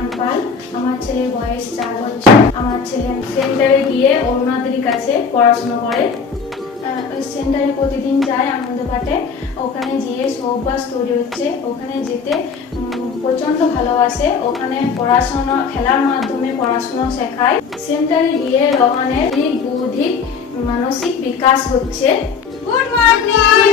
রোহান পাল। আমার ছেলের বয়স 4 বছর। আমার ছেলে সেন্টারে গিয়ে অরুণাদের কাছে পড়াশোনা করে। ওই সেন্টারে প্রতিদিন যায় আনন্দপাটে। ওখানে গিয়ে অভ্যাস তৈরি হচ্ছে। ওখানে যেতে প্রচণ্ড ভালোবাসে। ওখানে পড়াশোনা খেলার মাধ্যমে পড়াশোনা শেখায়। সেন্টারে গিয়ে রোহানের বৌদ্ধিক মানসিক বিকাশ হচ্ছে। Good morning.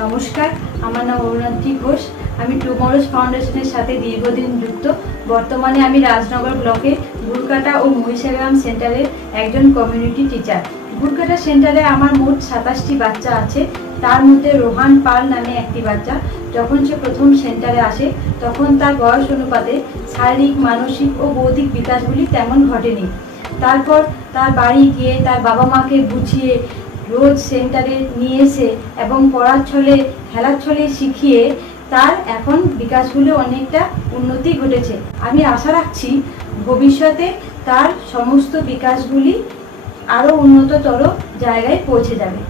নমস্কার, আমার নাম অরুণাদ্রি ঘোষ। আমি টুমরোজ ফাউন্ডেশনের সাথে দীর্ঘদিন যুক্ত। বর্তমানে আমি রাজনগর ব্লকে গুরকাটা ও মহিষাগ্রাম সেন্টারের একজন কমিউনিটি টিচার। গুরকাটা সেন্টারে আমার মোট 27টি বাচ্চা আছে। তার মধ্যে রোহান পাল নামে একটি বাচ্চা, যখন সে প্রথম সেন্টারে আসে তখন তার বয়স অনুপাতে শারীরিক, মানসিক ও বৌদ্ধিক বিকাশগুলি তেমন ঘটেনি। তারপর তার বাড়ি গিয়ে তার বাবা মাকে বুঝিয়ে রোজ সেন্টারে নিয়ে এসে এবং পড়ার ছলে খেলার ছলে শিখিয়ে তার এখন বিকাশগুলো অনেকটা উন্নতি ঘটেছে। আমি আশা রাখছি ভবিষ্যতে তার সমস্ত বিকাশগুলি আরও উন্নততর জায়গায় পৌঁছে যাবে।